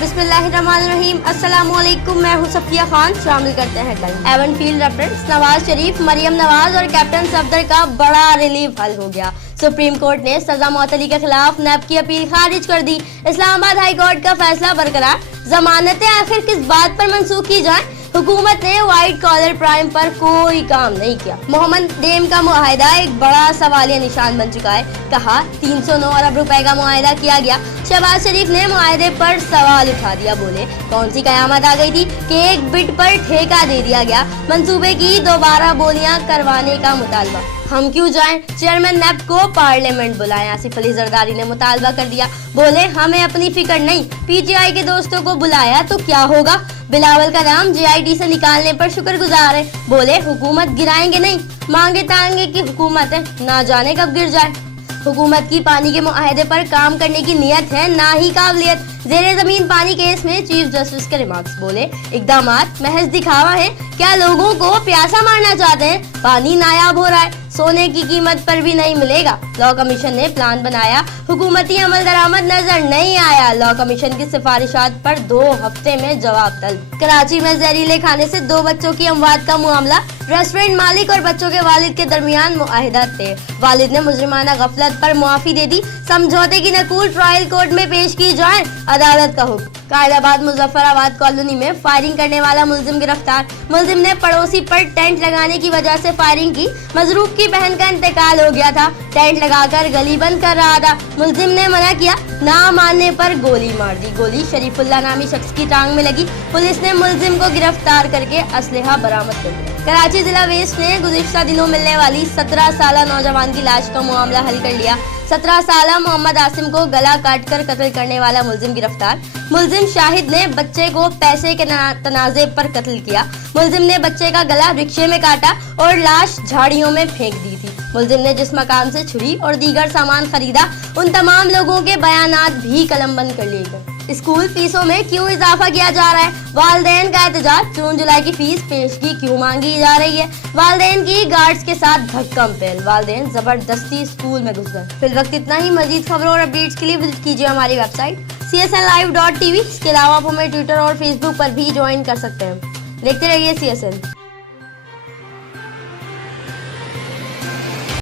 बिस्मिल्लाहिर्रहमानिर्रहीम। अस्सलामुअलैकुम, मैं हूं सफिया खान। शामिल करते हैं कल Avon field reference. Nawaz Sharif, Maryam Nawaz और कैप्टन सफदर का बड़ा रिलीफ हल हो गया। सुप्रीम कोर्ट ने सजा मौतली के खिलाफ नैब की अपील खारिज कर दी। इस्लामाबाद हाई कोर्ट का फैसला बरकरार। जमानतें आखिर किस बात पर मंसूख की जाएं? हुकूमत ने व्हाइट कॉलर प्राइम पर कोई काम नहीं किया। मोहम्मद डेम का मुआहिदा एक बड़ा सवालिया निशान बन चुका है। कहा 309 अरब रुपए का मुआहिदा किया गया। शहबाज शरीफ ने मुआहिदे पर सवाल उठा दिया। बोले कौन सी कयामत आ गई थी कि एक बिट पर ठेका दे दिया गया। मंसूबे की दोबारा बोलियां करवाने का मुतालबा। हम क्यों जाएं? चेयरमैन नैब को पार्लियामेंट बुलाएं। आसिफ अली जरदारी ने मुतालबा कर दिया। बोले हमें अपनी फिक्र नहीं, पीटीआई के दोस्तों को बुलाया तो क्या होगा। बिलावल का नाम जेआईटी से निकालने पर शुक्रगुजार है। बोले हुकूमत गिराएंगे नहीं, मांगे तांगे की हुकूमत है, ना जाने कब गिर जाए। हुकूमत की पानी के मुआहदे पर काम करने की नियत है, ना ही काबिलियत। जेरे जमीन पानी केस में चीफ जस्टिस के रिमार्क्स। बोले इकदामात महज दिखावा है, क्या लोगों को प्यासा मारना चाहते हैं? पानी नायाब हो रहा है, सोने की कीमत पर भी नहीं मिलेगा। लॉ कमीशन ने प्लान बनाया, हुकूमती अमल दरामद नजर नहीं आया। लॉ कमीशन की सिफारिशात पर 2 हफ्ते में जवाब तलब। कराची में जहरीले खाने से 2 बच्चों की अमवात का मामला। रेस्टोरेंट मालिक और बच्चों के वालिद के दरमियान मुआहिदा थे। वालिद ने मुजरिमाना गफलत पर मुआफी दे दी। समझौते की नकूल ट्रायल कोर्ट में पेश की जाए, अदालत का हुक्म। कायदाबाद मुजफ्फराबाद कॉलोनी में फायरिंग करने वाला मुलजिम गिरफ्तार। मुलजिम ने पड़ोसी पर टेंट लगाने की वजह से फायरिंग की। मजरूब की बहन का इंतकाल हो गया था। टेंट लगाकर गली बंद कर रहा था। मुलजिम ने मना किया, ना मानने पर गोली मार दी। गोली शरीफुल्लाह नामी शख्स की टांग में लगी। पुलिस ने मुलजिम को गिरफ्तार करके असलहा बरामद कर लिया। कराची जिला वेस्ट ने गुज़िश्ता दिनों मिलने वाली 17 साला नौजवान की लाश का मामला हल कर लिया। 17 साला मोहम्मद आसिम को गला काटकर कत्ल करने वाला मुलजिम गिरफ्तार। मुलजिम शाहिद ने बच्चे को पैसे के तनाजे पर कत्ल किया। मुलजिम ने बच्चे का गला रिक्शे में काटा और लाश झाड़ियों में फेंक दी थी। मुलजिम ने जिस मकान से छुरी और दीगर सामान खरीदा, उन तमाम लोगों के बयानात भी कलमबंद कर लिए गए। स्कूल फीसों में क्यों इजाफा किया जा रहा है? वालिदैन का एहतजाज। जून जुलाई की फीस पेशगी क्यों मांगी जा रही है? वालिदैन की गार्ड्स के साथ धक्कम पेल। वालिदैन जबरदस्ती स्कूल में घुस गए। फिल वक्त इतना ही। मजीद खबरों और अपडेट्स के लिए विजिट कीजिए हमारी वेबसाइट csnlive.tv। इसके अलावा आप हमें ट्विटर और फेसबुक पर भी ज्वाइन कर सकते हैं। देखते रहिए CSN।